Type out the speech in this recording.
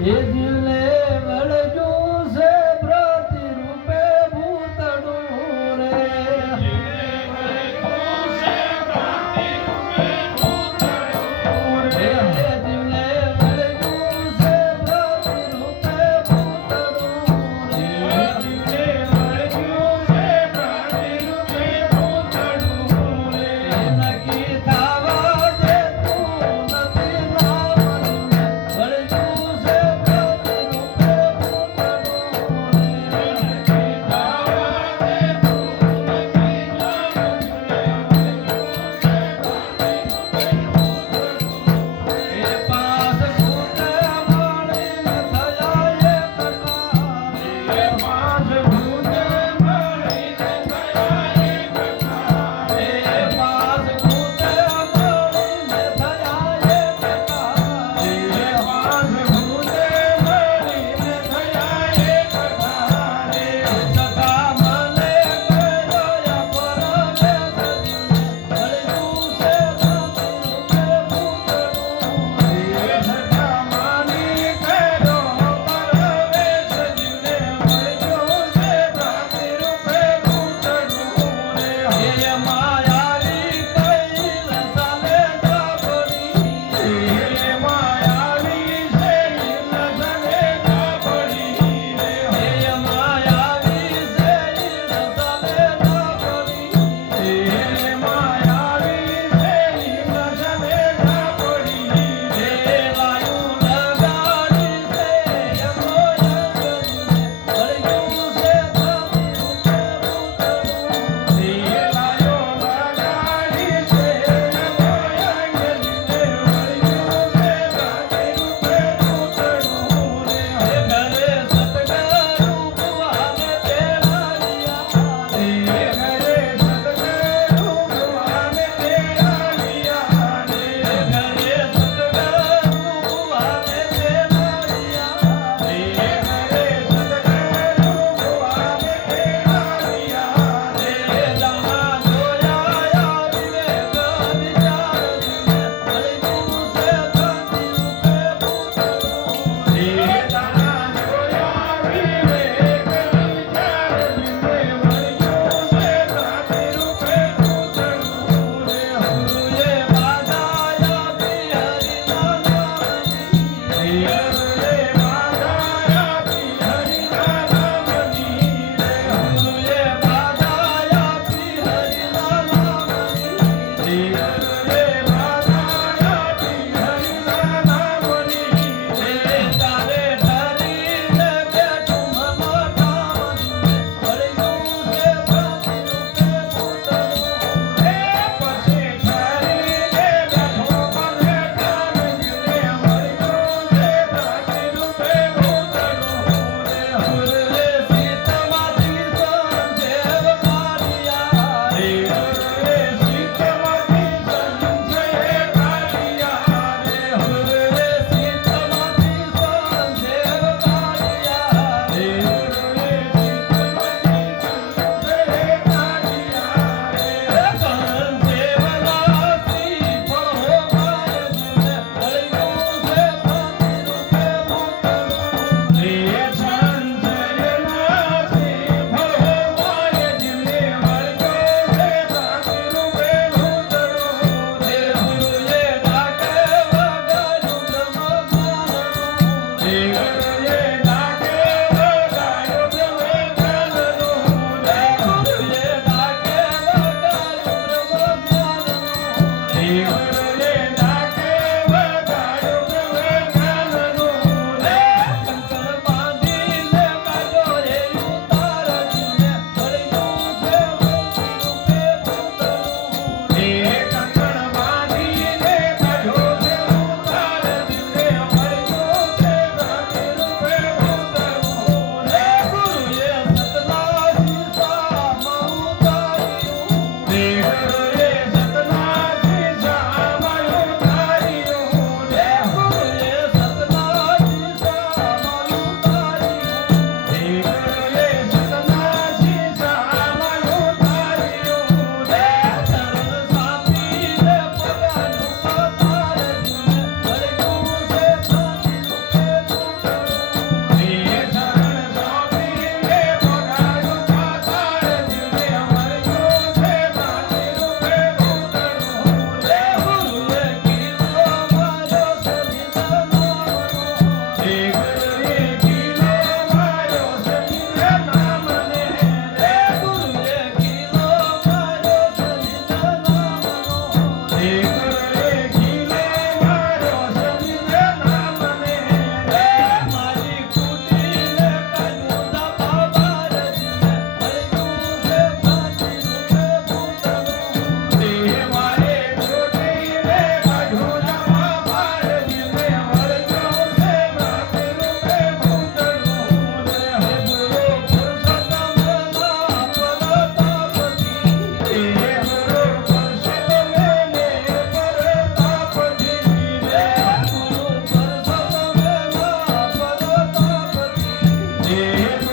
Ele Yeah.